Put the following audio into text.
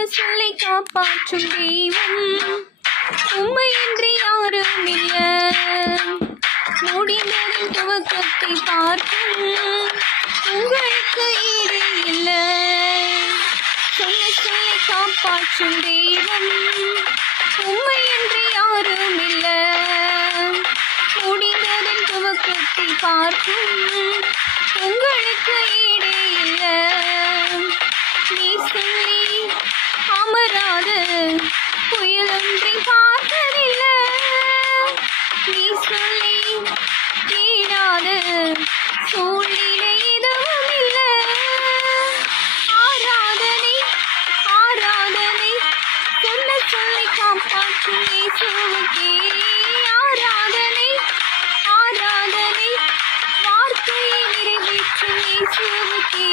சொன்ன சொல்லை காப்பாற்றும் தெய்வம் உம்மையின்றி யாரும் இல்ல. முடிந்ததும் துவக்கத்தை பார்க்கும் உங்களுக்கு ஈடு இல்ல. சொன்ன சொல்லை காப்பாற்றும் தெய்வம் உம்மையின்றி யாரும் இல்ல. முடிந்ததும் துவக்கத்தை பார்க்கும் உங்களுக்கு ஈடு இல்ல. நீ சொல்லி அமராத புயலொன்றை பார்த்ததில்ல. நீ சொல்லி கீழாத சூழ்நிலை எதுவும் இல்லை. ஆராதனை ஆராதனை சொன்ன சொல்லை காப்பாற்றும் இயேசுவுக்கே ஆராதனை ஆராதனை வார்த்தையை நிறைவேற்றும் இயேசுவுக்கே